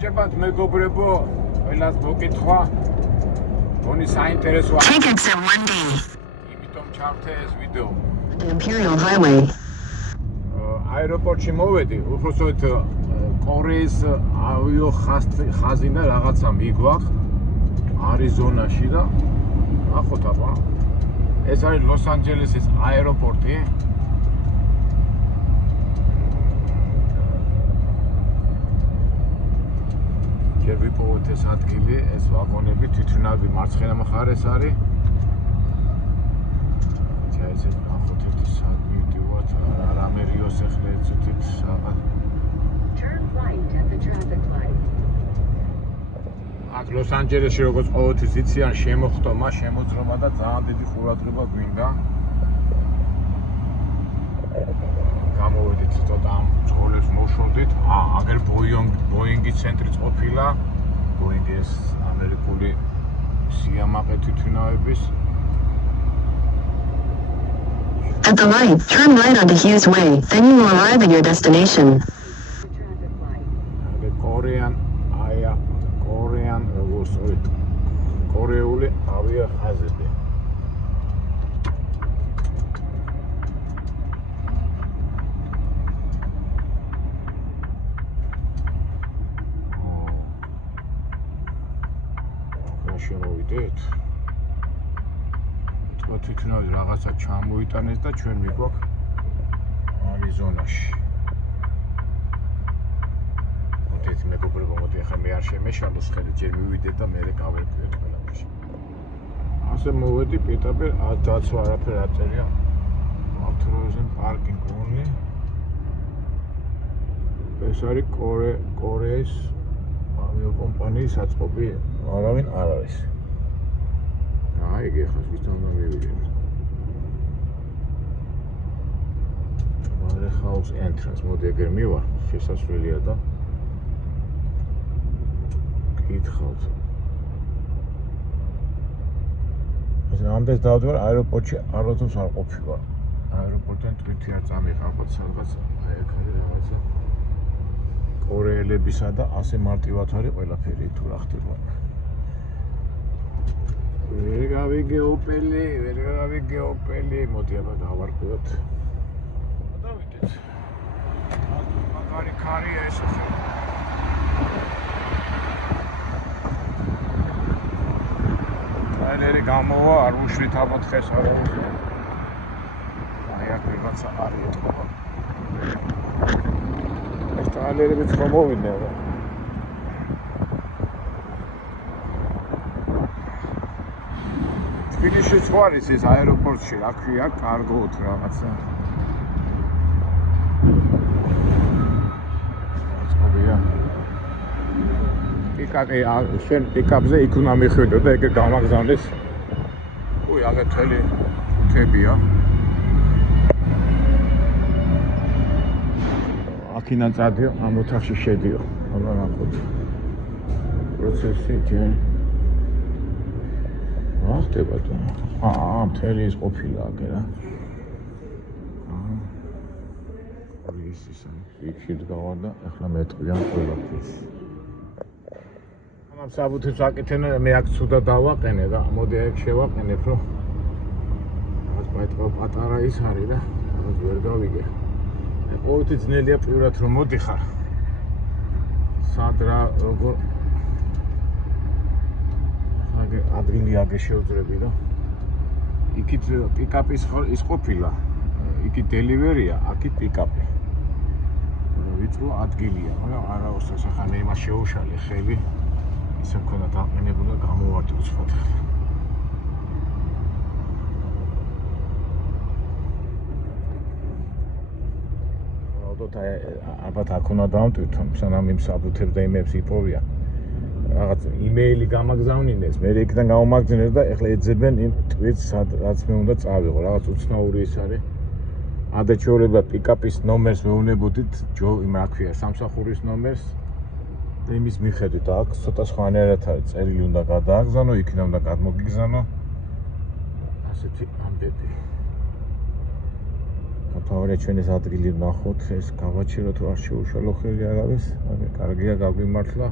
გამარჯობათ მეგობრებო, ყველას მოკითხვა. Oni საინტერესო Tickets at 1D. იმიტომ ჩავთე ეს ვიდეო. Imperial Highway. აეროპორტში მოვედი, უბრალოდ კორეის ავიო ხაზინა რაღაცა მიგვაქვს არიზონაში და ნახოთ აბა. ეს არის ლოს-ანჯელესის აეროპორტი. ჯერ ვიპოვოთ ეს ადგილი, ეს ვაგონები თვითონავი მარცხენა მხარეს არის. ეს ნახოთ ერთი სად მივდივართ, რამერიოს ახლა ეცეთით რაღაც. Turn right at the traffic light. აქ ლოს-ანჯელესში როგორც ყოველთვის იციან შემოხტომა, შემოძრომა და ძალიან დიდი ყურადღება გვინდა. გამოვედით ცოტა ამ ძღოლებს მოვშორდით. აგერ ბოინგის ცენტრიც ყოფილა. ბოინგის ამერიკული სიამაყე თვითმფრინავების. At the light, turn right onto Hughes Way. Then you will arrive at your destination. Traffic light. კორეული ავია ხაზები. შემოვიდეთ. თვითონავი რაღაცა ჩამოიტანეს და ჩვენ მიგვაქვს არიზონაში. მოდით მეგობრებო, მოდი ახლა მე არ შემეშალოს ხელი, ჯერ მივიდეთ და მერე გავერკვიოთ ყველაფერში. ასე მოვედი პირდაპირ დაცვა არაფერ აწერია. ავთოროზენ პარკინგ only. ეს არის კორეის ავიაკომპანიის საწყობი, არავინ არ არის. იგი ხას ვით უნდა მივიდეთ. warehouse entrance, მოდი ეგერ მივარ, შესასვლელია და გითხავთ. ეს ამდენს დავდივარ აეროპორტში, არასდროს არ ყოფილა. აეროპორტიდან თვითი არ წამიყავ სადღაც, აი აქ არის რაღაცა კორეელებისა და ასე მარტივად არის ყველაფერი თუ რა ხდება. ვერ გავიგე ოპელი, მოდი აბა დავარკვიოთ. დავიდეთ. მაგარი ქარია ეს ხო. აერე გამოვა, არ უშვით აბა ხეს არ უშვით. აი აქ რაღაცა არის ეთქობა. ეს ტალერებიც ხომ მოვიდნენ რა. თბილისშიც ხო არის ეს აეროპორტში, აქვეა კარგოთ რაღაცა. წყობია. შენ პიკაპზე იქ უნდა მიხვიდო და ეგ გამაგზავნეს. უი, აგერ თელი ხუთებია. აქიდან წადიო, ამ ოთახში შედიო. აბა ნახოთ. პროცესი ჯერ ხდება და მთელი ის ყოფილა აგერა. ისისა იქით გავარ და ახლა მეტყვიან ყველაფერს. ამ საბუთებს აკეთენ, მე აქ ცუდა დავაყენე და მოდი აქ შევაყენებ, რომ რაღაც პატარა ის არის და რაღაც ვერ გავიგე. ყოველთვის ძნელია პირად რომ მოდიხარ. სად რა როგორ ადგილი აგე შეუძრები და იქით პიკაპის ის ყოფილა, იქით დელივერია, აქით პიკაპი. ვიწრო ადგილია, მაგრამ არაოსას ახლა მე იმას შეუშალე ხელი, ისე მქონდა დაყენებული და გამოვარდი უცხოდ. ალბათ აქ უნდა დავმტვირთო, სანამ იმ საბუთებს და იმებს იპოვია. რაღაც იმეილი გამაგზავნინეს, მე იქიდან გამომაგზავნეს და ეხლა ეძებენ იმ ტვირთს, რაც მე უნდა წავიღო, რაღაც უცნაური ის არის. ადაჩეულება პიკაპის ნომერს ვეუბნებოდით, იმ რა ქვია, სამსახურის ნომერს და იმის მიხედვით აქ ცოტა სხვანაირად არის, წერილი უნდა გადააგზავნო, იქიდან უნდა გადმოგიგზავნო. ასეთი ამბები. თავარია ჩვენ ეს ადგილი ვნახოთ, ეს გავაჩერო თუ არ შეუშალო ხელი არ არის, მაგრამ კარგია გაგვიმართლა.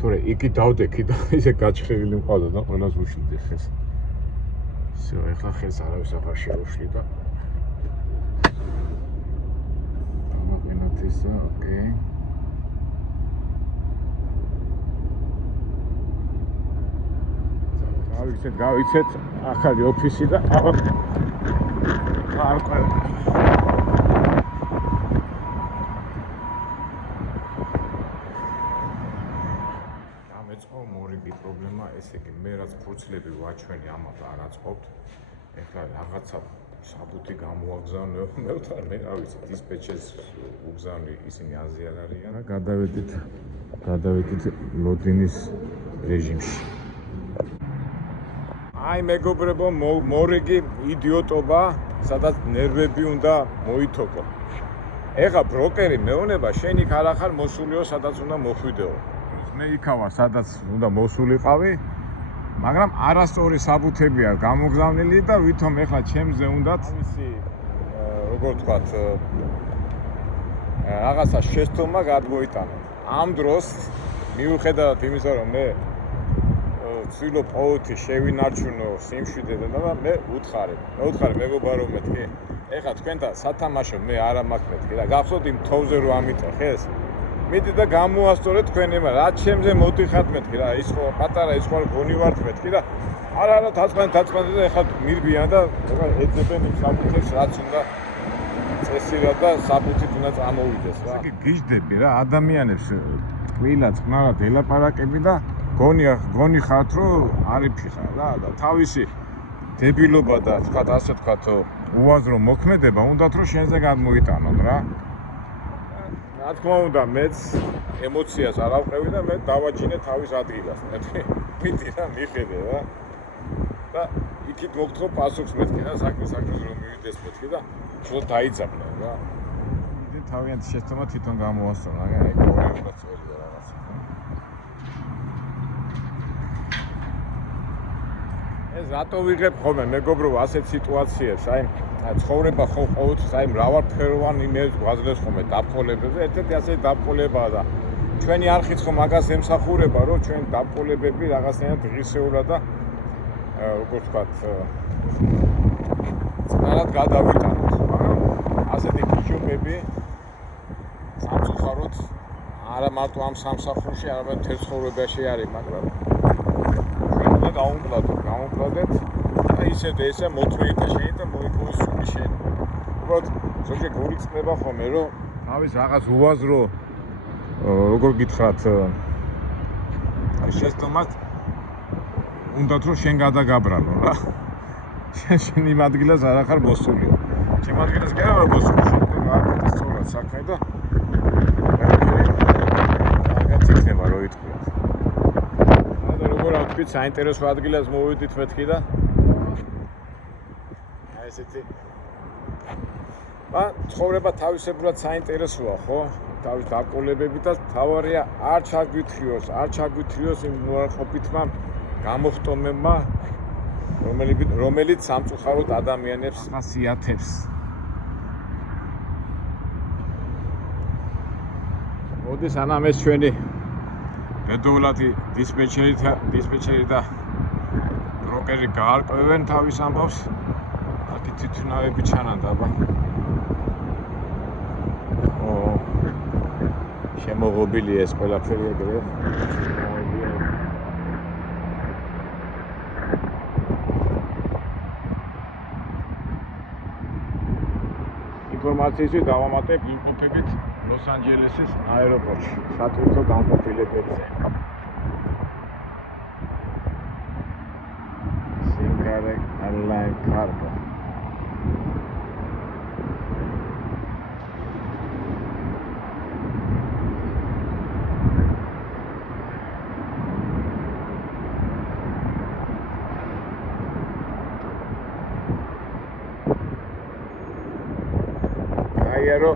თორე იგი დავდექი და ისე გაჩხერილი მყავდა და ყველას უშლიდი ხეს. ისე ეხლა ხეს არავის აღარ შეუშლი და ამაყენოთ ისა, ოკეი. გავიცეთ ახალი ოფისი და არ ყვა. მორიგი პრობლემა ესე იგი მე რაც ფურცლები ვაჩვენი ამათ არ აწყობთ ეხლა რაღაცა საბუთი გამოაგზავნე მე ვთქარ მე რა ვიცი დისპეჩერს უგზავნი ისინი აზიარ არიან და გადავედით ლოდინის რეჟიმში აი მეგობრებო მორიგი იდიოტობა სადაც ნერვები უნდა მოითოკო ეხლა ბროკერი მეუნება შენ იქ არ ახარ მოსულიო სადაც უნდა მოხვიდეო მე იქავა სადაც უნდა მოსულიყავი, მაგრამ არასწორი საბუთებია გამოგზავნილი და ვითომ ეხლა ჩემზე უნდათ ისე როგორ ვთქვათ რაღაცა შეცდომა გადმოიტანო. ამ დროს მიუხედავად იმისა, რომ მე ვცდილობ ყოველთვის შევინარჩუნო სიმშვიდე და მე ვუთხარი მეგობარო მეთქი. ეხლა თქვენთან სათამაშოდ მე არა მაქვს მეთქი და გახსოვთ იმ თოვზე რო ამიტეხ ეს მიდი და გამოასწორეთ თქვენებმა რა ჩემზე მოდიხართ მეთქი რა ის ხო პატარა ის ხო გონი ვართ მეთქი და არა თაწყანი და ეხლა მირბიან და ეძებენ იმ საბუთებს რაც უნდა წესირად და საბუთით უნდა წამოვიდეს რა იგი გიждები რა ადამიანებს ყველა წყნარად ელაპარაკები და გონი ხართ რომ არიფი ხარ რა და თავისი დებილობა და თქვა ასე თქვათ უაზრო მოქმედება უნდათ რომ შენზე გადმოიტანონ რა რა თქმა უნდა მეც ემოციას არ ავყევი და მე დავაჯინე თავის ადგილას მეტი რა მიხედე რა და იქით მოგთხოვ პასუხს მეთქი და საქმეს რომ მივიდეს მეთქი და შუა დაიძაბნე რა მე თავიანთი შეცდომა თვითონ გამოასწორა აი პრობლემა წელი და რაღაცა ეს რატო ვიღებ ხოლმე მეგობრებო ასეთ სიტუაციებს აი ცხოვრება ხო ყოველთვის აი მრავალფეროვანი იმებს გვაძლევს ხოლმე დაბყოლებებზე ერთ-ერთი ასე დაბყოლებაა და ჩვენი არხიც ხო მაგას ემსახურება რომ ჩვენ დაბყოლებები რაღაცნაირად ღირსეულად და როგორ ვთქვათ წყნარად გადავიტანოთ მაგრამ ასეთი ბიჭობები სამწუხაროდ არა მარტო ამ სამსახურში არამედ მთელ ცხოვრებაში არის მაგრამ ჩვენ უნდა გავუმკლავდეთ და ისე მოთმინდა შენ და მოიპოვოს სული შენ. უბრალოდ ზოგჯერ გულიწდება ხოლმე რომ თავის რაღაც უაზრო როგორ გითხრათ აი შეცდომას უნდათ რომ შენ გადაგაბრალო რა. შენ იმ ადგილას არ ახარ მოსული. ჩემ ადგილას კი არა მოსული შენ და სწორად საქმე და რაღაც იქნება რო იტყვი. და როგორ ავთქვით საინტერესო ადგილას მოვიდით მეთქი და ესეთი ცხოვრება თავისებურად საინტერესოა ხო? თავის დაკოლებებით და თავარია არ ჩაგვითრიოს იმ მოახოფითმა გამოხტომებმა რომელიც სამწუხაროდ ადამიანებს ხასიათებს. მოდი სანამ ეს ჩვენი ბედოვლადი დისპეჩერი და ბროკერი გაარკვევენ თავის ამბავს თვითუნავები ჩანან დაბა. შემოღობილია ეს ყველაფერი ეგრე. ინფორმაციისთვის დავამატებ იმყოფებით ლოს-ანჯელესის აეროპორტში, სატვირთო განყოფილებებზე. Singapore Airline Cargo. აერო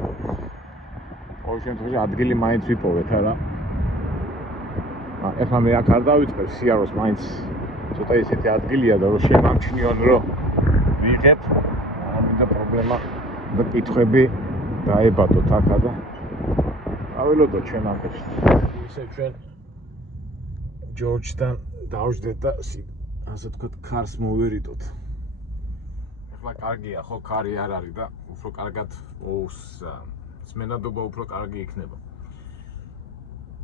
ოშენთოში ადგილი მაინც ვიპოვეთ არა. ეხლა მე აქ არ დავიწყებ სიაროს მაინც ცოტა ისეთი ადგილია და რომ შემამჩნიონ რომ ვიღებ ამინდა პრობლემა და კითხვები დაებადოთ აქა და აველოდო ჩვენ ამბებს ისე ჩვენ ჯორჯთან დავжდეთ და ასე თქვა ქარს მოვერიდოთ. ეხლა კარგია, ხო, ქარი არ არის და უფრო კარგად სმენადობა უფრო კარგი იქნება.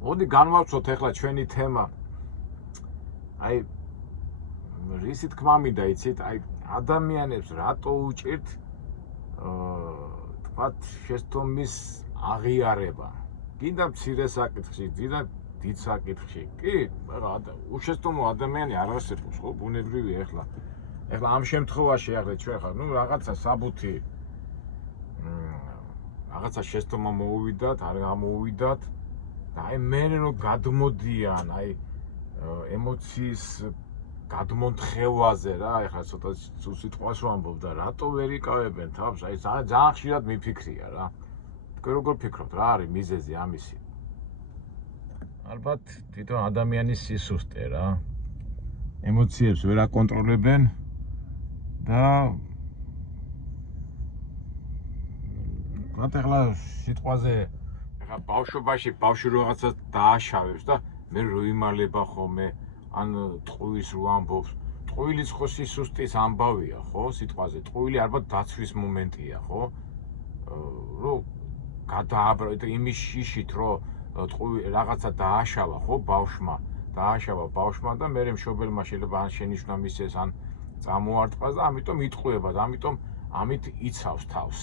მოდი განვავსოთ ეხლა ჩვენი თემა. აი რისი თქმა მინდა იცით, აი ადამიანებს რატო უჭირთ თქვათ შეცდომის აღიარება. გინდა მცირე საკითხში, გინდა დიდ საკითხში. კი, უშეცდომო ადამიანი არ არსებობს, ხო, ბუნებრივია ეხლა. ეხლა ამ შემთხვევაში ახლა ჩვენ ხარ, რაღაცა საბუთი რაღაცა შეცდომა მოუვიდათ, არ გამოუვიდათ და აი მე რომ გადმოდიან, აი ემოციის გადმონთხევაზე რა, ეხლა ცოტა სიტყვას ვამბობ და რატო ვერ იკავებენ თავს, აი ძალიან ხშირად მიფიქრია რა. თქვენ როგორ ფიქრობთ, რა არის მიზეზი ამისი? ალბათ თვითონ ადამიანის სისუსტე რა. ემოციებს ვერ აკონტროლებენ და მათ ახლა სიტყვაზე ახლა ბავშვობაში ბავშვი რაღაცას დააშავებს და მე რო იმალება ხოლმე ან ტყუილს რო ამბობს. ტყუილიც ხო სისუსტის ამბავია, ხო, სიტყვაზე. ტყუილი ალბათ დაცვის მომენტია, ხო? რომ გადააბრა და იმის შიშით რომ რაღაცა დააშავა, ხო, ბავშვმა და მე მშობელმა შეიძლება ან შენიშვნა მისცეს, ან წამოარტყას და ამიტომ იტყუება და ამით იცავს თავს.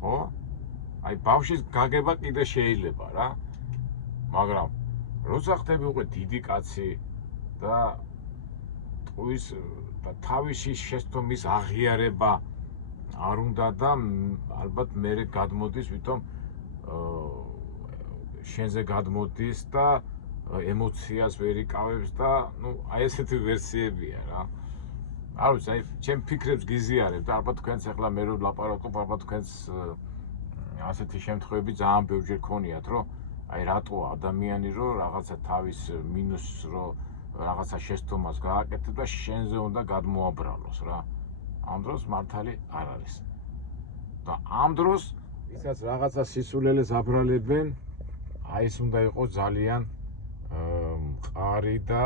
ხო? აი ბავშვის გაგება კიდე შეიძლება რა. მაგრამ როცა ხდები უკვე დიდი კაცი და ტყუის და თავისი შეცდომის აღიარება არ უნდა და ალბათ მე გადმოდის ვითომ შენზე გადმოდის და ემოციას ვერ იკავებს და აი ესეთი ვერსიებია რა. არ ვიცი, აი ჩემ ფიქრებს გიზიარებ და ალბათ თქვენს ახლა მე რო ლაპარაკობ, ალბათ თქვენს ასეთი შემთხვევები ძალიან ბევრჯერ ქონიათ, რომ აი რატო ადამიანი რომ რაღაცა თავის მინუსს რომ რაღაცა შეცდომას გააკეთებს და შენზე უნდა გადმოაბრალოს რა. ამ დროს მართალი არ არის. და ამ დროს ვისაც რაღაცა სისულელეს აბრალებენ, აი ეს უნდა იყოს ძალიან მყარი და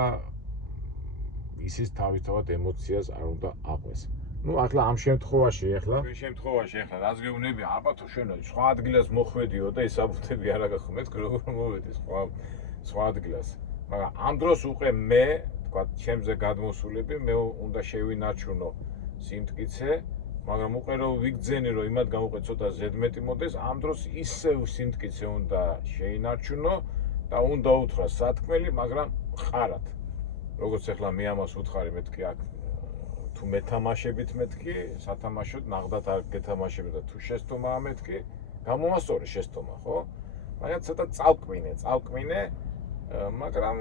ისის თავისთავად ემოციას არ უნდა აყვეს. ახლა ამ შემთხვევაში რაც გეუბნები, ალბათ შენ სხვა ადგილას მოხვედიო და ეს საბუთები არ აგახო, მე თქვი როგორ მოვედი სხვა ადგილას. მაგრამ ამ დროს უკვე მე, თქვა, ჩემზე გადმოსულები, მე უნდა შევინარჩუნო სიმტკიცე, მაგრამ უკვე რომ ვიგძენი რომ იმადგან უკვე ცოტა ზედმეტი მოდეს, ამ დროს ისევ სიმტკიცე უნდა შეინარჩუნო და უნდა უთხრა სათქმელი, მაგრამ ხარად. როგორც ახლა მე ამას უთხარი, მეთქი აქ თუ მეთამაშებით მეთქი, სათამაშოდ ნახდათ არ გეთამაშებთ და თუ შეცდომაა მეთქი, გამომასწორე შეცდომა, ხო? მაგრამ ცოტა წავკვინე, მაგრამ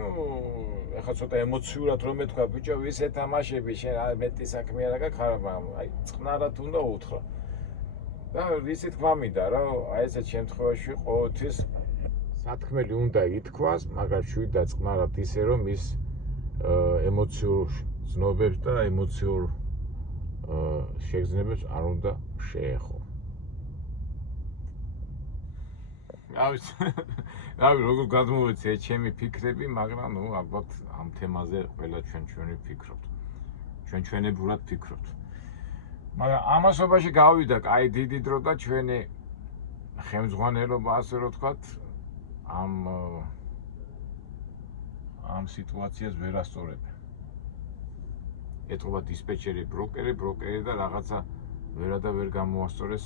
ახლა ცოტა ემოციურად რომ მეთქვა, ბიჭო, ვისე თამაშები, შენ მეტი საქმე არ აქვს, აი წყნარად უნდა უთხრა. და ისი თქმა მინდა, რომ აი ესეთ შემთხვევაში ყოველთვის სათქმელი უნდა ითქვას, მაგრამ შვიდ და წყნარად ისე რომ ის ემოციურ ზნობებს და ემოციურ შეგრძნებებს არ უნდა შეეხო. რავი, როგორ გადმოვეცე ჩემი ფიქრები, მაგრამ ალბათ ამ თემაზე ყველა ჩვენი ფიქრობთ. ჩვენებურად ფიქრობთ. მაგრამ ამასობაში გავიდა კაი დიდი დრო და ჩვენი ხელმძღვანელობა, ასე რომ ვთქვათ, ამ სიტუაციას ვერ ასწორებენ. ეთქობა დისპეჩერი, ბროკერი და რაღაცა ვერა ვერ გამოასწორეს.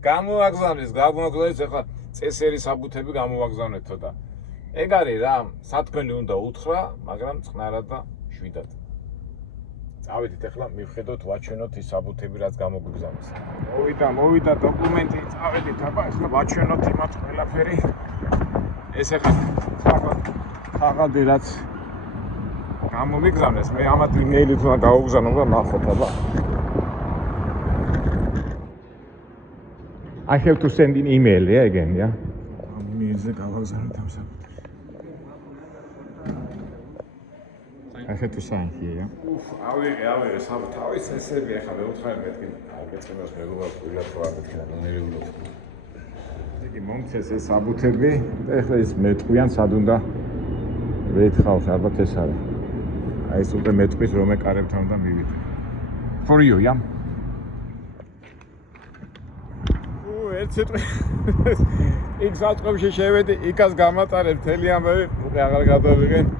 გამოაგზავნეს, ახლა წესერი საბუთები გამოაგზავნეთო და ეგ არის რა, სათქმელი უნდა უთხრა, მაგრამ წყნარად და შვიდად. წავედით ახლა მივხედოთ, ვაჩვენოთ ის საბუთები, რაც გამოგვიგზავნეს. მოვიდა დოკუმენტი, წავედით, აბა ახლა ვაჩვენოთ იმათ ყველაფერი. ეს ახლა ხაღადი რაც გამომიგზავნეს, მე ამათ იმეილით უნდა გავუგზავნო და ნახოთ, აბა. I have to send an email, yeah, again, yeah? Music, I have to sign here, yeah? ავიღე, თავის წესები ახლა მე უთხარი მეთქი, აგეწევას მეგობრად, ვილად რა მეთქი, ნერვიულობ. იგი მომცეს ეს საბუთები და ეხლა ის მეტყვიან სად უნდა ვეთხავს, ალბათ ეს არა. აი ეს უკვე მეტყვის რომ ეკარებთან უნდა მივიდე. For you, yeah? ერთ სიტყვით იქ საწყობში შევედი, იქაც გამატარებ მთელი ამბები, უკვე აღარ გადავიღენ.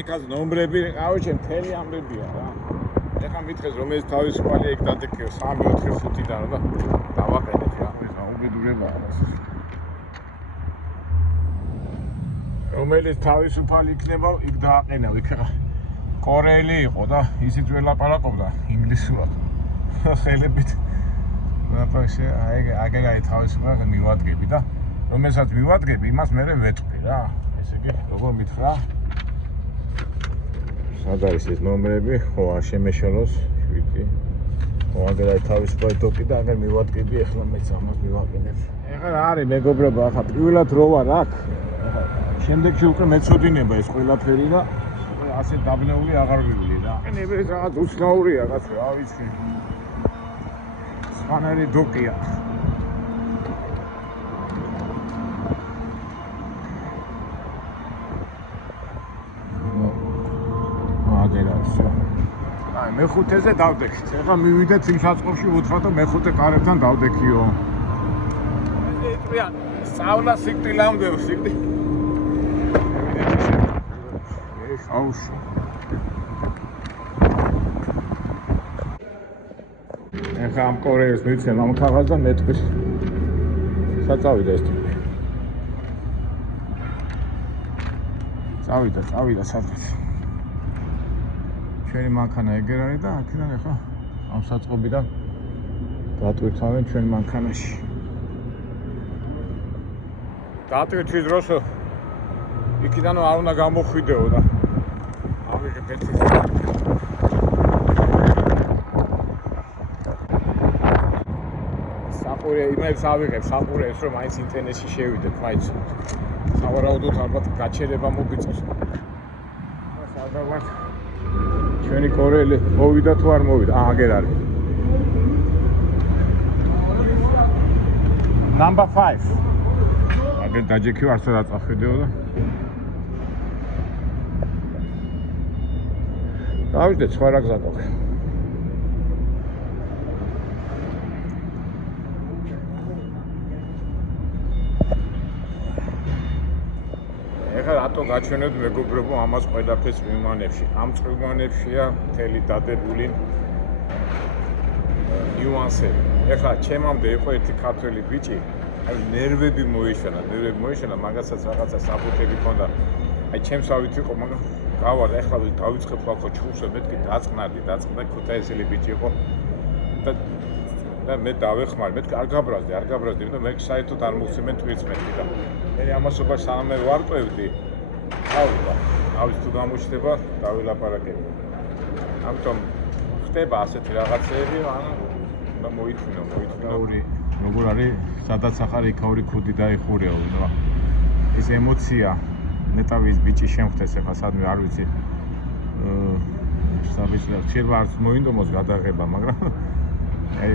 იქაც ნომრები, ავიჩე მთელი ამბებია რა. ეხლა მითხეს რომ ეს თავისუფალია იქ დადეკიო 3, 4, 5-დან და დავაყენეთ რა. ეს აუბედურებაა ეს. რომელიც თავისუფალი იქნება, იქ დააყენავ, იქ რა. კორეელი იყო და ისიც ვერ ლაპარაკობდა ინგლისურად. ხელებით ნაფაშე აგერაი თავისუფალ მივადგები და რომელსაც მივადგები, იმას მე ვეტყვი რა. ესე იგი, როგორ მითხრა? სად არის ეს ნომრები? ხო, არ შემეშალოს 7. ხო, აგერაი თავისუფალი დოკი და აგერ მივადგები, ეხლა მეც ამას მივაყენებ. ეხლა რა არის მეგობრებო, ახლა პირველად რო ვარ აქ. შემდეგში უკვე მეწოდინება ეს ყველაფერი და ასე დაბნეული აღარ ვივლიე რა. ეს რაღაც უცნაურია რაღაც რა ვიცი. სვანერი დოკია. აგერასო. აი მეხუთეზე დავდექით. ეხლა მივიდეთ იმ საწყობში ვუთხრა და მეხუთე კარებთან დავდექიო. ესე იტყვიან სწავლა სიკვდილამდე სიკვდილი. აუშო. ეხლა ამ კორეელს მიცემ ამ ქაღალდს და მეტყვის. საწავიდა ეს ტიპი. წავიდა სადღაც. ჩვენი მანქანა ეგერ არის და აქედან ეხლა ამ საწყობიდან დატვირთავენ ჩვენ მანქანაში. დატვირთვის დროსო იქიდან არ უნდა გამოხვიდეო და ავიღე ბეწის. საყურე იმებს ავიღებ, საყურეებს რომ მაინც ინტერნეტში შევიდეთ, მაინც სავარაუდოდ ალბათ გაჩერება მოგიწევს. სადავარ ჩვენი კორეელი მოვიდა თუ არ მოვიდა? აგერ არის. Number 5. აგერ დაჯექიო არ სადაც ახედეო და დავიდეთ სხვა რა გზა გვაქვს. ეხლა რატო გაჩვენებთ მეგობრებო ამას ყველაფერს მიმანებში? ამ წვიმანებშია მთელი დადებული ნიუანსები. ეხლა ჩემამდე იყო ერთი ქართველი ბიჭი, აი ნერვები მოიშალა, მაგასაც რაღაცა საბუთები ჰქონდა. აი ჩემსავით იყო, მაგრამ გავარ ეხლა დავიწყებ ხო ჩხუბსო მეთქი დაწყნა ქუთაისელი ბიჭი იყო და მე დავეხმარ მეთქი არ გაბრაზდი და მე საერთოდ არ მოვსიმენ თვირთს მეთქი და მე ამასობა სამე ვარკვევდი ავი თუ გამოჩნდება დავილაპარაკებ ამიტომ ხდება ასეთი რაღაცეები და მოითმინო როგორ არის სადაც ახარ იქაური ქუდი დაიხურეო და ეს ემოცია ნეტავის ბიჭი შემხდეს ახლა სადმე არ ვიცი საბიჭი შეიძლება არც მოინდომოს გადაღება მაგრამ აი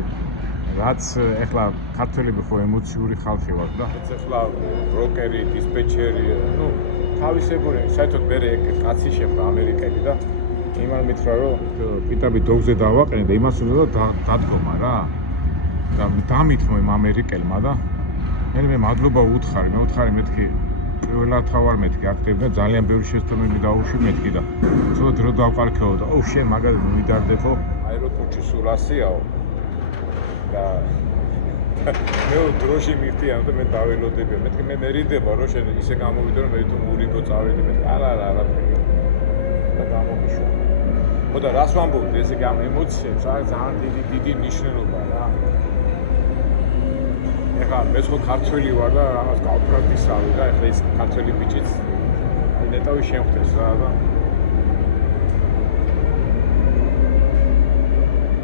რაც ახლა ქართველები ხო ემოციური ხალხი ვარ და ახლა ბროკერი დისპეჩერი ნუ თავისებური საერთოდ მე კაცი შეხვდა ამერიკელი და იმან მითხრა რომ პიტაბი დოგზე დავაყენე და იმას უნდა დადგომა რა და დამითმო იმ ამერიკელმა და მე მადლობა უთხარი მეთქი პირველად თავარ მეთქი აქტები და ძალიან ბევრი შეცდომები დაუშვი მეთქი და ცოტა დრო დავყარქეო და შენ მაგალითად მივიდარდებო აეროპორტში სულ ასიაო და მე დროში მივდიან და მე დაველოდები მეთქი მე მერიდება რომ შენ ისე გამოვიდე რომ მე თუ მურიგო წავედი მე არა და გამომიშვა მოდა რას ვამბობდი ესე იგი ამ ემოციებს არის ძალიან დიდი ნიშნულობა რა ეხლა მე ხო ქართველი ვარ და რაღაც კავკასიისავი და ეხლა ის ქართველი ბიჭიც ნეტავი შემხდეს რა და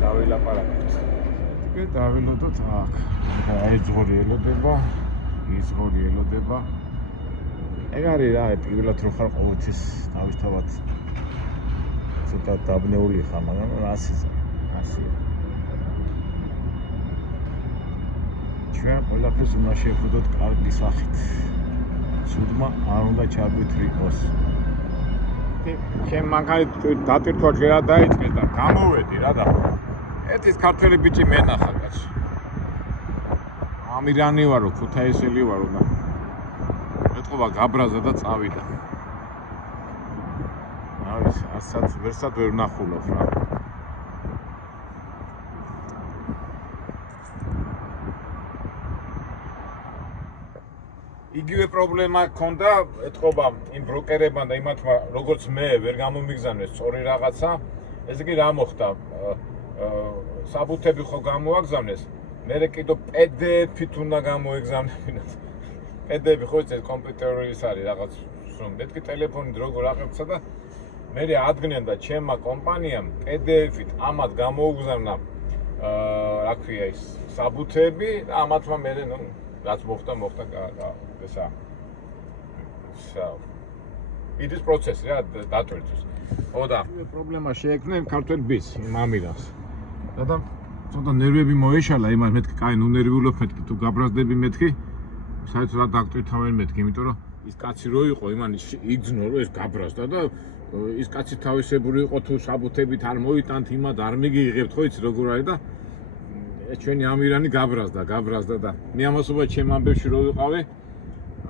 დავილაპარაკეთ დავილოდოთ აქ ეს ზღორი ელოდება ეგ არის რა პირველად რო ხარ ყოველთვის თავისთავად ცოტა დაბნეული ხარ მაგრამ ასე ჩვენ ყველაფერს უნდა შევხედოთ კარგი სახით. ცუდმა არ უნდა ჩაგვითრიოს. შენ მანქანით დატვირთვა ჯერა დაიწყეს და გამოვედი რა და ერთის ქართველი ბიჭი მენახა კაცი. ამირანი ვარო, ქუთაისელი ვარო და ეთყობა გაბრაზა და წავიდა. არის ასაც ვერსად ვერ ვნახულობ რა. იგივე პრობლემა ჰქონდა ეთყობა იმ ბროკერებმა და იმათმა როგორც მე ვერ გამომიგზავნეს სწორი რაღაცა. ეს კი რა მოხდა? საბუთები ხო გამოაგზავნეს. მე კიდო PDF-ით უნდა გამოეგზავნებინათ. PDF ხო ეს კომპიუტერის არის რაღაც რომ მეთქი ტელეფონით როგორ აღებცა და მე ადგენენ და ჩემმა კომპანიამ PDF-ით ამათ გამოუგზავნა რა ქვია ის საბუთები და ამათმა მე ნუ რაც მოხდა ესა იდის პროცესი რა დატვირთვის. ხო და პრობლემა შეექმნა იმ ქართველ ბიჭს, იმ ამირანს. და ცოტა ნერვები მოეშალა იმას მეთქი, კაი, ნუ ნერვიულობ მეთქი, თუ გაბრაზდები მეთქი, საერთოდ რა დაგტვირთავენ მეთქი, იმიტომ რომ ის კაცი რო იყო, იმან იგზნო რომ ეს გაბრაზდა და ის კაცი თავისებური იყო თუ საბუთებით არ მოიტანთ იმად არ მიგიღებთ, ხო იცი როგორ არის და ეს ჩვენი ამირანი გაბრაზდა და მე ამასობა ჩემ ამბებში რო ვიყავი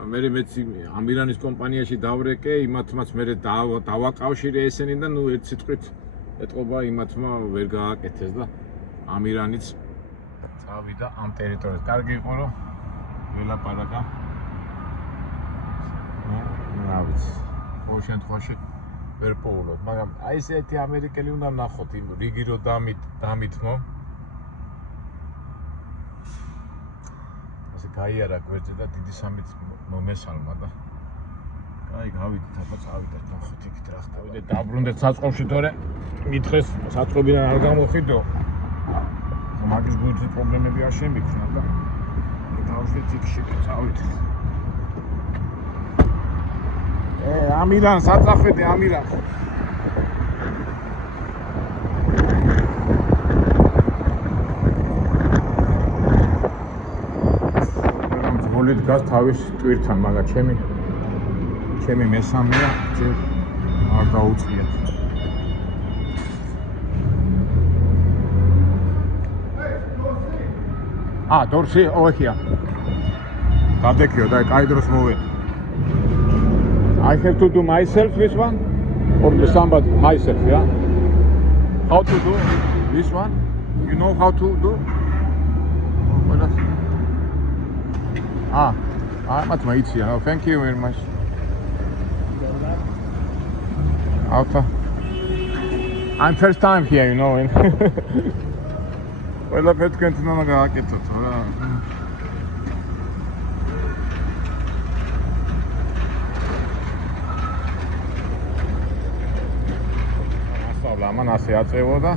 მეც ამირანის კომპანიაში დავრეკე იმათმაც მე დავაკავშირე ესენი და ნუ ერთ სიტყვით ეთყობა იმათმა ვერ გააკეთეს და ამირანიც წავიდა ამ ტერიტორიაზე. კარგი იყო რომ ველაპარაკა. რა ვიცი. ყოველ შემთხვევაში ვერ პოულობ, მაგრამ აი ესეთი ამერიკელი უნდა ვნახოთ იმ რიგი რო დამითმო. ასე გაიარა გვერდზე და დიდი სამით მომესალმა და აი გავიდით აბა წავიდეთ ნახოთ იქით რა ხდება. დავიდეთ დაბრუნდეთ საწყობში თორე მითხეს საწყობიდან არ გამოხიდო. მაგის გულის პრობლემები არ შემიქნა და დავშვით იქში წავიდეთ. ამირან საწახვედი ამირან. გულით გას თავის ტვირთან, მაგრამ ჩემი მესამეა ჯერ არ დაუწიეთ. დორსი ოხია. გადეკიო და კაი დროს მოვედი. I have to do myself this one or somebody myself, yeah? How to do this one? You know how to do? I'm thank you very much. I'm first time here, you know. Well, I've had to know how to do it. მან ასე აწევოდა.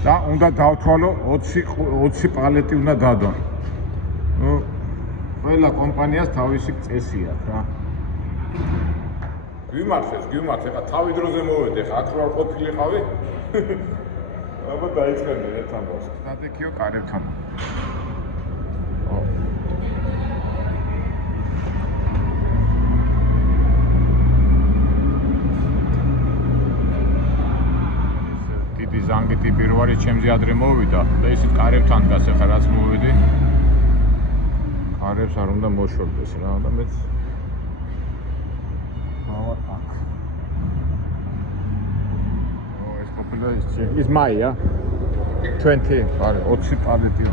და უნდა დავთვალო 20 პალეტი უნდა დადო. ყველა კომპანიას თავისი წესი აქვს რა. გიმართლეთ, ეხა თავი დროზე მოვედი, ეხა აქ რო არ ყოფილიყავი. აბა დაიწყებდი ერთ ამბავს. დადეკიო კარებთან. დიდი ზანგეთი პირველი ჩემზე ადრე მოვიდა და ისიც კარებთან გას ეხა რაც მოვედი. არებს არ უნდა მოშორდეს რა და მეც ეს ყოფილა ის მაია 20 არის 20 პალეტი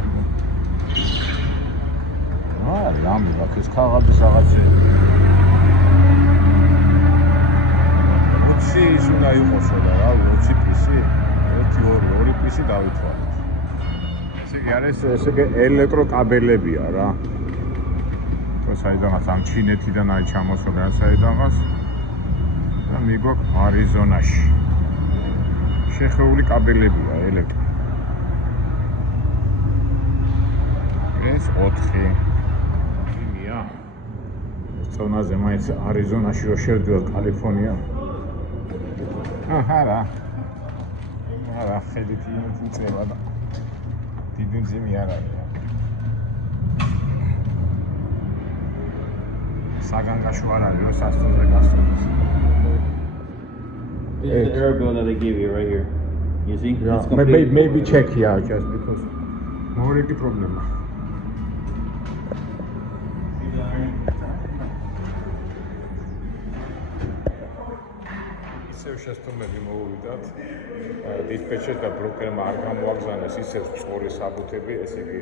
ლამი ვაქეს ქაღალდის რაღაცე 20 ის უნდა იყოსო და რა 20 პისი 1 2 პისი დავითვალეთ. ესე კი არის ესე კი ელექტროკაბელებია რა. საიდანაც ამ ჩინეთიდან არის ჩამოსული რა საიდანაც და მიგვაქვს არიზონაში. შეხეული კაბელებია ელექტრო. ეს 4. იმია. ზონაზე მაინც არიზონაში რო შევდივარ კალიფორნია. არა. არა, ხედით იმით წევა და დიდი ძიმი არ არის. საგანგაშო არ არის, რომ სასწორზე გასწორდეს. This is the air bill that they give you right here. You see? Yeah, It's complete. maybe check here just because more is the problem. ისევ შეცდომები მოვიდათ. დისპეჩერს და ბროკერმა არ გამოაგზავნეს ისევ სწორი საბუთები, ესე იგი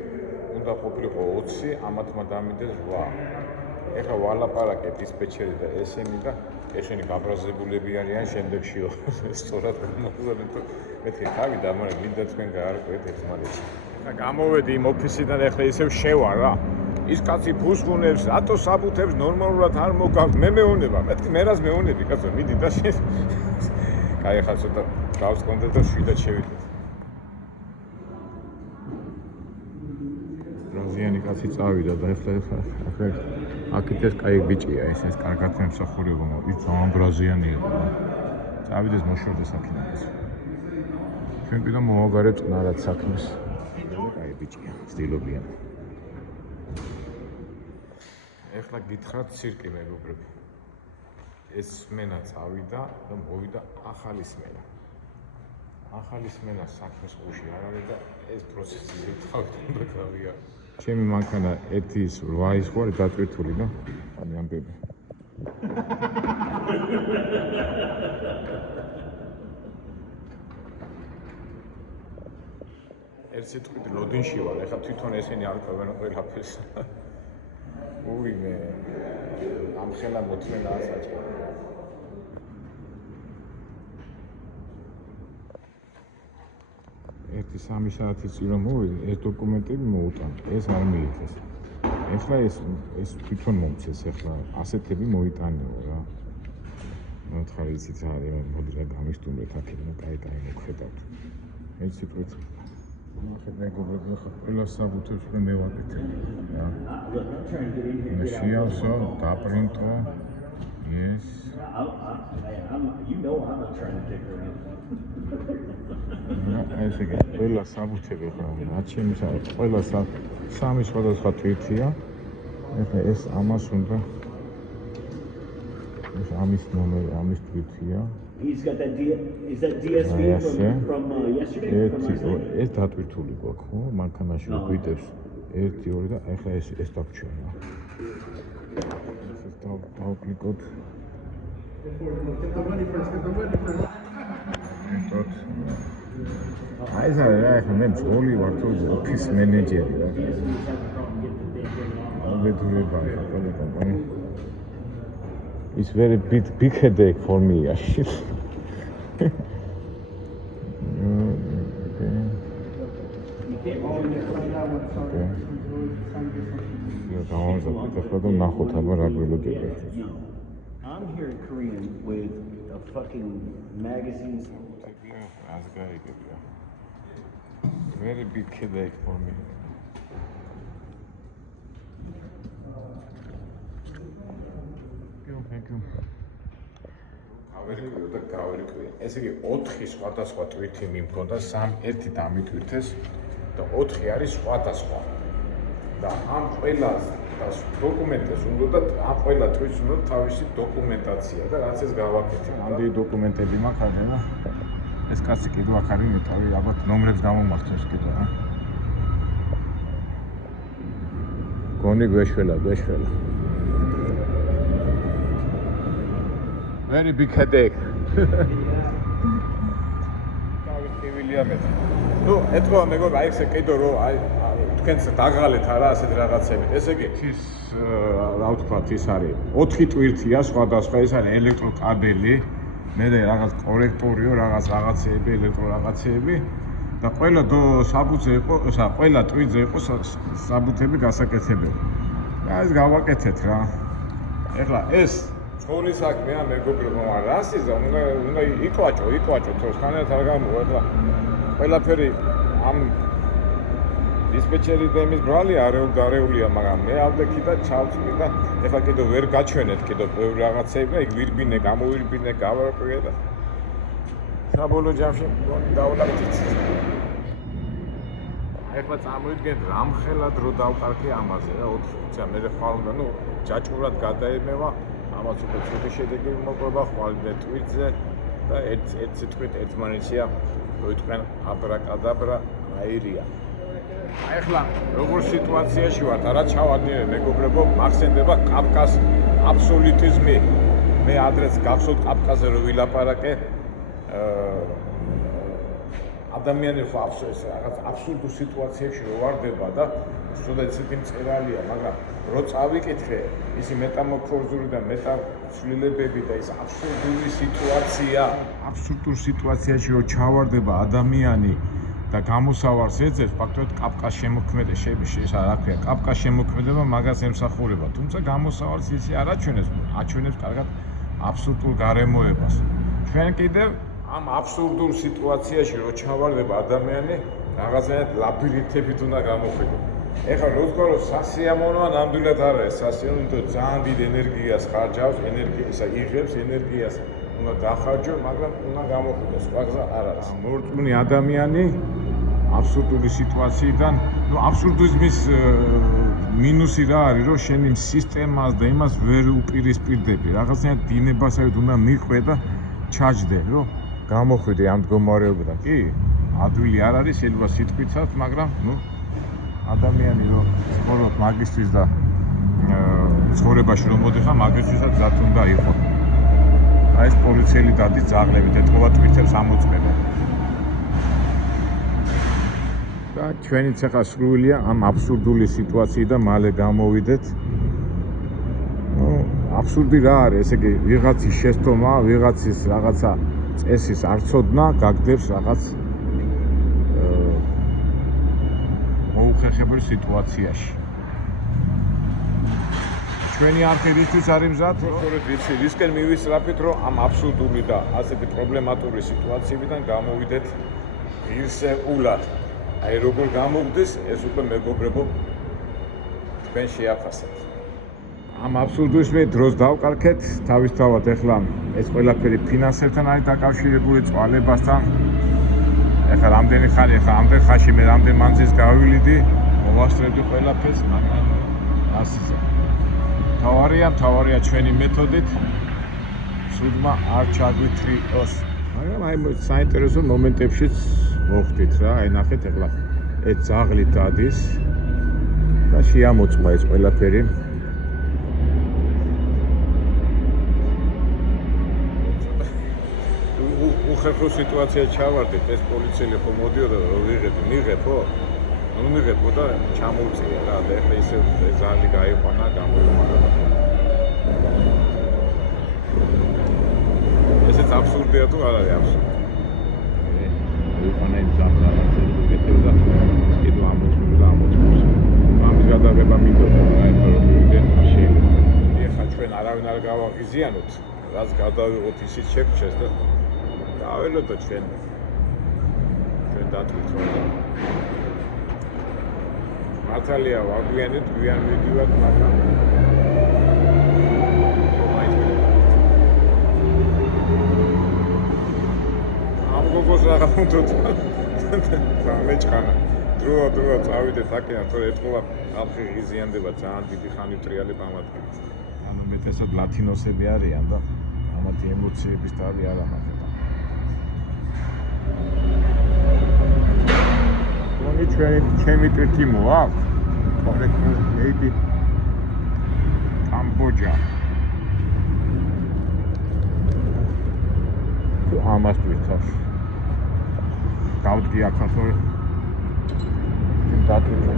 უნდა ყოფილიყო 20, ამათმა დამიდეს 8. ეხლა ვალაპარაკე დისპეჩერი და ესენი და ესენი გაბრაზებულები არიან შემდეგშიო სწორად მოგვიგებთ მეთქი თავი და მაგრამ მინდა თქვენ გაარკვევთ ერთმანეთს. და გამოვედი იმ ოფისიდან ეხლა ისევ შევა რა. ის კაცი ფუსხუნებს, რატო საბუთებს ნორმალურად არ მოგავთ? მე მეუნება, მეთქი მე რას მეუნები, კაცო, მიდი და შენ. კაი, ხა ცოტა გავსკონდეთ და შვიდად შევიდეთ. ბრაზიანი კაცი წავიდა და ეხლა აქეთ ეს კაი ბიჭია, ეს კარგად ემსახურება, ის ძალიან ბრაზიანია. წავიდეს მოშორდეს აქედან. ჩვენ კიდევ მოვაგარებთ ნარად საქმეს. კაი ბიჭია, სტილობიანი. ეხლა გითხრათ ცირკი მეგობრები. ეს სმენა წავიდა და მოვიდა ახალი სმენა. ახალი სმენა საქმის ყუში არ არის და ეს პროცესი თავით უნდა გავია. ჩემი მანქანა 1-8 ის ხوار დატვირთული და ამბები. ერთ სიტყვით ლოდინში ვარ, ეხლა თვითონ ესენი არ ყვებენ ყველაფერს. უვიმე ამ ხელა მოთმენა ასაჭა. ერთი 3 საათის წინ რომ მოვიდე, ეს დოკუმენტები მოუტანე, ეს არ მიიღეს. ეხლა ეს თვითონ მომწეს, ეხლა ასეთები მოიტანეო რა. მოთხარი იცით რა არის, მოდი რა გამისტუმრეთ აქედან, კაი მოგხედავთ. ეს სიტყვით ნახეთ მეგობრებო, ხა ყველა საბუთებს მე მევაკეთე რა. შეავსო, დაპრინტო. Yes. You know I'm not trying to take her in. ეს იგი ყველა საბუთები ხო აჩემისა ყველა სამი სხვადასხვა თვირთია. ეხლა ეს ამას უნდა ეს ამის ნომერი, ამის თვირთია. He's got that is that DSV from yesterday? ეს დატვირთული გვაქვს ხო? მანქანაში რო გვიტებს 1 2 და ეხლა ეს დაგჩვენა. ეს დავკლიკოთ. აი ეს არა, ეხლა მე ძღოლი ვარ თუ ოფის მენეჯერი რა. აბედურება ყველა კომპანია. It's very big headache for me actually. I'm hearing Korean with a fucking magazines. Very big headache for me. Thank you. გავერკვიო. ესე იგი 4 სხვადასხვა ტვირთი მიმქონდა, 1 დამიტვირთეს და 4 არის სხვადასხვა. და ამ ყველას და დოკუმენტებს უნდა ამ ყველა ტვირთს უნდა თავისი დოკუმენტაცია და რაც ეს გავაკეთე. ამდენი დოკუმენტები მაქვს და ეს კაცი კიდევ აქ არის, მე თავი ალბათ ნომრებს გამომართვეს კიდევ რა. გონი გვეშველა. Very big headache. გავიქცევილია მე. ნუ ეთქვა მეგობრებო, აი ესე კიდო რო აი თქვენს დაღალეთ არა ასეთ რაღაცებით. ესე იგი ის რა ვთქვათ, ის არის 4 ტვირთია სხვადასხვა, ეს არის ელექტროკაბელი, მე რაღაც კორექტორიო, რაღაცეები, ელექტრო რაღაცეები და ყველა საბუთზე იყო, ყველა ტვირთზე იყო საბუთები გასაკეთებელი. და ეს გავაკეთეთ რა. ეხლა ეს Schoolis საქმეა მეგობრებო, მაგრამ რასიზა უნდა იკვაჭო თორს ხანერთ არ გამოვა ეხლა ყველაფერი ამ დისპეჩერის და იმის ბრალი არეულია, მაგრამ მე ავდექი და ჩავწვი და ეხლა კიდევ ვერ გაჩვენეთ კიდევ ბევრი რაღაცები და იქ ვირბინე, გამოვირბინე, გავარკვიე და საბოლოო ჯამში დავნახეთ. ეხლა წამოვიდგენთ რამხელა დრო დავკარგე ამაზე რა 4 წუთია მე ხვალ და ჯაჭვურად გადაემევა ამას უკვე ცოტა შედეგი მოყვება ხვალდე ტვირთზე და ერთ სიტყვით ერთმანეთია მოიტყვენ აბრაკადაბრა აირია. ეხლა როგორ სიტუაციაში ვართ არა ჩავადნე მეგობრებო მახსენდება კაფკას აბსოლუტიზმი მე ადრეს გახსოვთ კაფკაზე რო ვილაპარაკე ადამიანები რაღაც აბსურდულ სიტუაციებში რო ვარდება და სწორედ ისეთი მწერალია, მაგრამ რო წავიკითხე ისი მეტამორფოზული და მეტაცვლილებები და ის აბსურდული სიტუაცია, აბსურდულ სიტუაციაში რო ჩავარდება ადამიანი და გამოსავალს ეძებს, ფაქტობრივად კაფკას შემოქმედება შეიძლება რა ქვია, კაფკას შემოქმედება მაგას ემსახურება, თუმცა გამოსავალს ისე არ აჩვენებს კარგად აბსურდულ გარემოებას. ჩვენ კიდევ ამ აბსურდულ სიტუაციაში რო ჩავარდება ადამიანი, რაღაცნაირად ლაბირინთებით უნდა გამოხვიდო. ეხლა როგორც სასიამოვნოა ნამდვილად არ არის სასიამოვნო, ძალიან დიდ ენერგიას ხარჯავს, ენერგიისა იღებს, ენერგიას უნდა დახარჯო, მაგრამ უნდა გამოხვიდო, სხვა გზა არ არის. მორწმუნე ადამიანი აბსურდული სიტუაციიდან, აბსურდიზმის მინუსი რა არის, რომ შენი სისტემას და იმას ვერ უპირისპირდები, რაღაცნაირად დინებასავით უნდა მიყვე და ჩაჯდე, რომ გამოხვიდე ამ მდგომარეობიდან. კი, ადვილი არ არის, შეიძლება სიტყვიცაც, მაგრამ ადამიანი რომ ცხოვრობს მაგისტრის და ცხოვრებაში რომ მოდიხარ, მაგისტრისაც გზად უნდა იყოს. აი ეს პოლიციელი დადის ძაღლებით, ეთყობა ტვირთებს ამოწყებენ. და ჩვენიც ახლა სრულია ამ აბსურდული სიტუაციიდან მალე გამოვიდეთ. აბსურდი რა არის, ესე იგი ვიღაცის შეცდომა, ვიღაცის რაღაცა წესის არცოდნა გაგდებს რაღაც მოუხერხებელ სიტუაციაში. ჩვენი არქივისთვის არის მზად, სწორედ ვიცი, რისკენ მივისწრაფით, რომ ამ აბსურდული და ასეთი პრობლემატური სიტუაციებიდან გამოვიდეთ ღირსეულად. აი როგორ გამოვიდეს, ეს უკვე მეგობრებო თქვენ შეაფასეთ. ამ აბსურდიზმი დროს დავკარგეთ, თავისთავად ეხლა ეს ყველაფერი ფინანსებთან არის დაკავშირებული, წვალებასთან. ეხლა რამდენი ხანში მე რამდენ მანძილს გავივლიდი, მოვასწრებდი ყველაფერს, მაგრამ ასიზე. თავარია ჩვენი მეთოდით სულმა არ ჩაგვითრიოს. მაგრამ აი საინტერესო მომენტებშიც მოხდით რა, აი ნახეთ ეხლა ეს ძაღლი დადის და შეამოწმა ეს ყველაფერი. უხერხო სიტუაცია ჩავარდეთ, ეს პოლიციელი ხო მოდიოდა რომ მიღებო? მიღებო და ჩამოვწია რა და ეხლა ისე ძაღლი გაიყვანა, გამოიყვანა. ესეც აბსურდია თუ არ არის აბსურდი? ვიყანა იმ ძაღლს გეტევდა კიდევ ამოწმდა. ამის გადაღება მინდოდა რა ეხლა რომ მივიდეთ მაშინ. ეხლა ჩვენ არავინ არ გავაღიზიანოთ, რაც გადავიღოთ ისიც შეგვჩეს და აველოდო ჩვენ დათვლით რომ მართალია ვაგვიანეთ გვიან მიდივართ, მაგრამ ამ გოგოს რა უნდა მეჭყანა დრო წავიდეთ აქედან, თორე ეთყობა ხალხი ღიზიანდება, ძალიან დიდი ხანი ტრიალებ ამ ადგილას. ანუ მეტესად ლათინოსები არიან და ამათი ემოციების თავი არ ამაყება. ჩემი ტვირთი მოაქვს, корректно Камбოჯა. თუ ამას ტვირთავს. გავდგი აქ ახლა დატვირთე.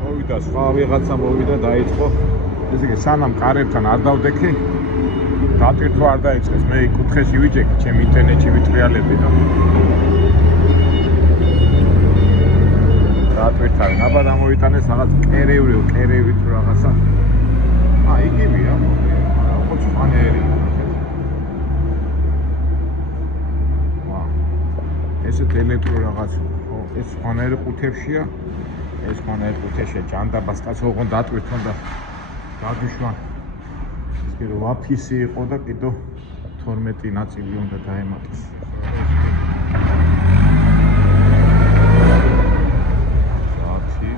მოვიდა სხვა ვიღაცა მოვიდა დაიწყო. ესე იგი სანამ კარებთან არ დავდექი, დატვირთვა არ დაიწყეს. მე კუთხეში ვიჭექი, ჩემი ინტერნეტში ვიტრიალები და დატვირთავენ. აბა დამოიტანეს რაღაც კერევრი თუ რაღაცა. იგივეა, მაგრამ უფრო სხვანაირი. ესეთ ელექტრო რაღაც, ხო, ეს სხვანაირი ყუთებშია. ეს სხვანაირი ყუთებშია, ჯანდაბას კაცო ოღონდ დატვირთონ და დაგიშვან. ეს კი რომ ვაფისი იყო და კიდო 12 ნაწილი უნდა დაემატოს. ათი.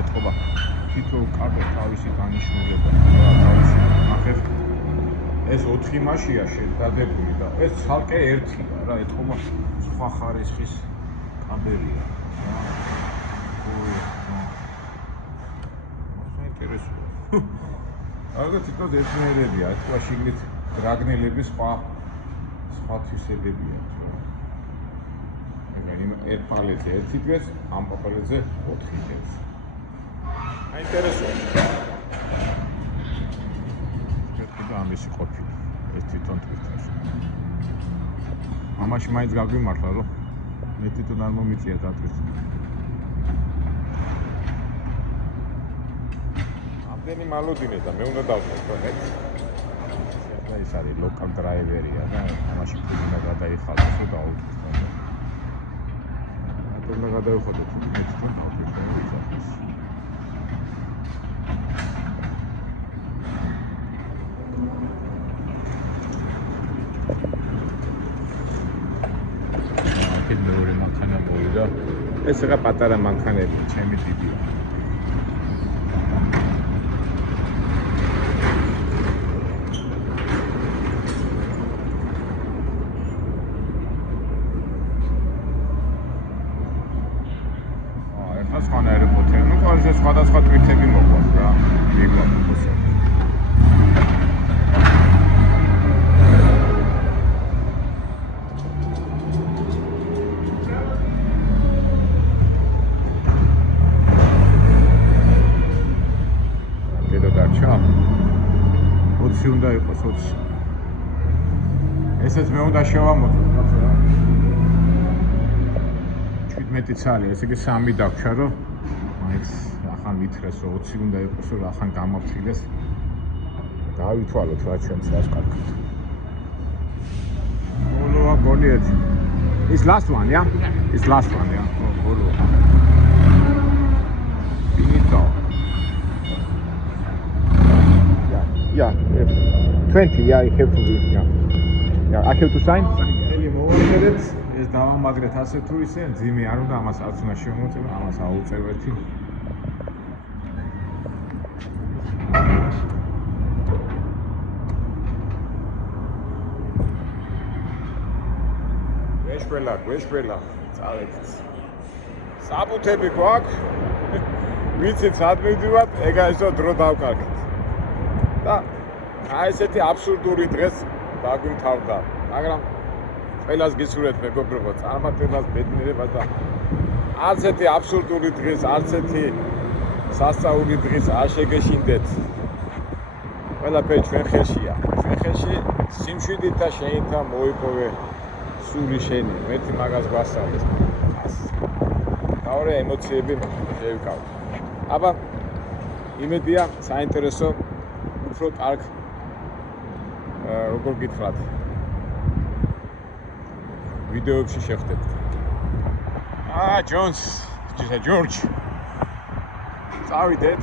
ეთქობა თითო კარტო თავისი დანიშნულება. თავისი ნახეთ. ეს 4 მაშია შედადებული და ეს ცალკე ერთია რა, ეთქობა სხვა ხარისხის კაბელია. საინტერესოა. ალბათ თვითონ ერთნაირებია, თქვა შიგნით დრაგნელები სხვა თვისებებია. ერთ პალეტზე ერთი დღეს, ამ პალეტზე 4 დღეს. საინტერესოა. და ამისი ყოფილი ეს თვითონ თვითონ ამაში მაინც გაგვიმართლა რომ მე თვითონ არ მომიწია დატვირთვა ამდენი მალოდინე და მე უნდა დავწერო ეს ეს არის ლოკალ დრაივერია და ამაში ფული უნდა გადაიხადოს და დაუტვირთო უნდა გადაიხადო თვითონ დავტვირთო ეს მეორე მანქანა მოვიდა. ეს რა პატარა მანქანები, ჩემი დიდია. ეხლა სხვანაირი მოთე. ნუ ყველაზე სხვადასხვა ტვირთები მოყვარს რა. მიგვაქვს. უნდა იყოს 20. ესეც მე უნდა შევამოწმო, რა. 17 წალი, ესე იგი 3 დაგვრჩა, რომ მაინც ახან ვითხრეს, რომ 20 უნდა იყოს, რომ ახან გამაფრთხილეს. დავითვალოთ რა ჩვენს რას კარგად. ბოლოა გოლი ერთი. Is last one, yeah? Is last one, yeah. ბოლო. Finito. Yeah, 20, yeah, I have to do, yeah, I have to sign. Ელი მოვაწერეთ, ეს დავამაგრეთ ასე თუ ისე, ძიმე არ უნდა ამას არც უნდა შემოწევ, ამას აუწევ ერთი. გვეშველა, წავედით. საბუთები გვაქვს. ვიცით, სად მივდივართ, ეგა ისო დრო დავკარგეთ. და აი ესეთი აბსურდული დღეს დაგვიმთავრდა, მაგრამ ყველას გისურვებთ მეგობრებო, წარმატებას, ბედნიერებას და არც ერთი აბსურდული დღეს, არც ერთი სასწაული დღეს არ შეგეშინდეთ. ყველაფერი ჩვენ ხელშია. ჩვენ ხელში სიმშვიდით და შეინთა მოიპოვე სული შენი. ერთი მაგას გვასწავლეს. მეორე ემოციები შევიკავ. აბა იმედია საინტერესო უფრო კარგ როგორ გითხრათ ვიდეოებში შევხვდებით. ჯონს, ჯორჯ. წავიდეთ.